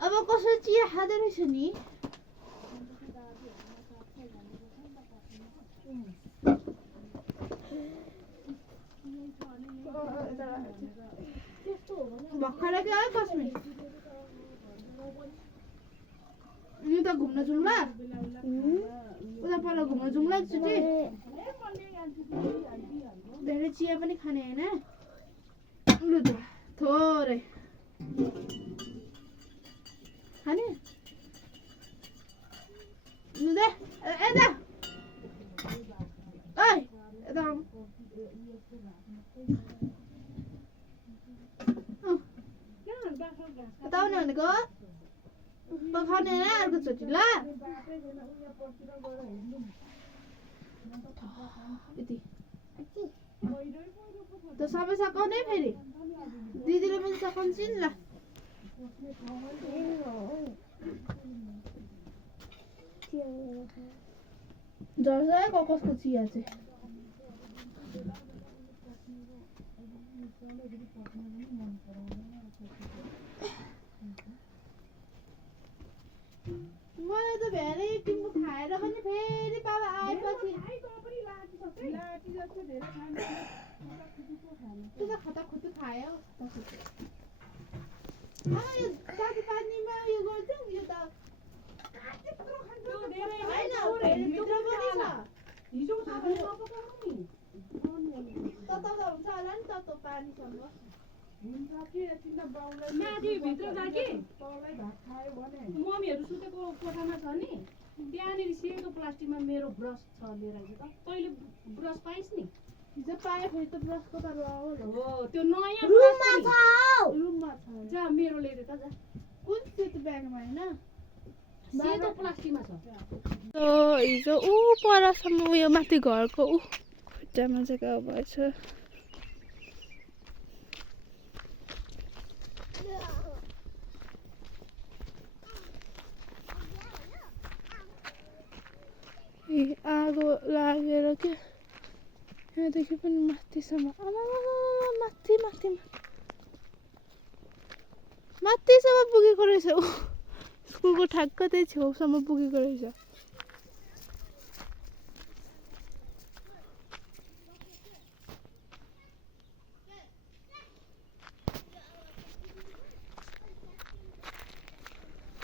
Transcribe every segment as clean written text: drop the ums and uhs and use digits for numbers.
अब कसरी चिया खाँदै रहेछ नि भर्खरै के आयो कसमी उता घुम्न जाउँला उता पर घुम्न जाउँला एकचोटि धेरै चिया पनि खाने हैन लु त थोरै खाने लु दे एदा ओइ एदा बताउने भनेको पखाउने हैन अर्को चोटि ल यति त सबै सकाउने फेरि दिदीले पनि सकाउँछिन् ल जर्छ कसको चिया चाहिँ मलाई त भेरै टिम्बु खाएर पनि फेरि बाबा आएपछि तँ त खतखुतु खायो यो तातो पानीमा यो गर्छौ यो त मम्मीहरू सुतेको कोठामा छ नि त्यहाँनिर सेतो प्लास्टिकमा मेरो ब्रस छ लिएर आइज त तैँले ब्रस पाइस् नि हिजो पाए फेरि त ब्रसको त हो त्यो नयाँ रुममा छ जा मेरो लिएर त जा कुन सेतो ब्यागमा हैन सेतो प्लास्टिकमा छ हिजो ऊ परसम्म उयो माथि घरको ऊ खुट्टामा चाहिँ गाउँ भएछ आगो लागेर के यहाँदेखि पनि माथिसम्म माथिसम्म पुगेको रहेछ ऊ स्कुलको ठ्याक्क त्यही छेउसम्म पुगेको रहेछ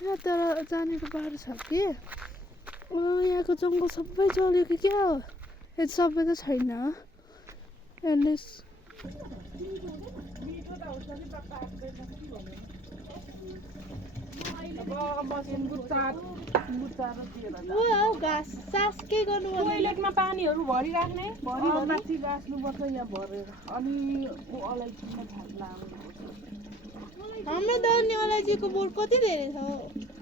यहाँ तर जानेको बाटो छ कि यहाँको जङ्गल सबै जल्यो कि क्या हो यति सबै त छैन घाँस सास के गर्नु टोइलेटमा पानीहरू भरिराख्ने माथि गाँस्नुपर्छ यहाँ भरेर अनि अलैँचीमा झार लाउनु हाम्रो त अलैँचीको बोट कति धेरै छ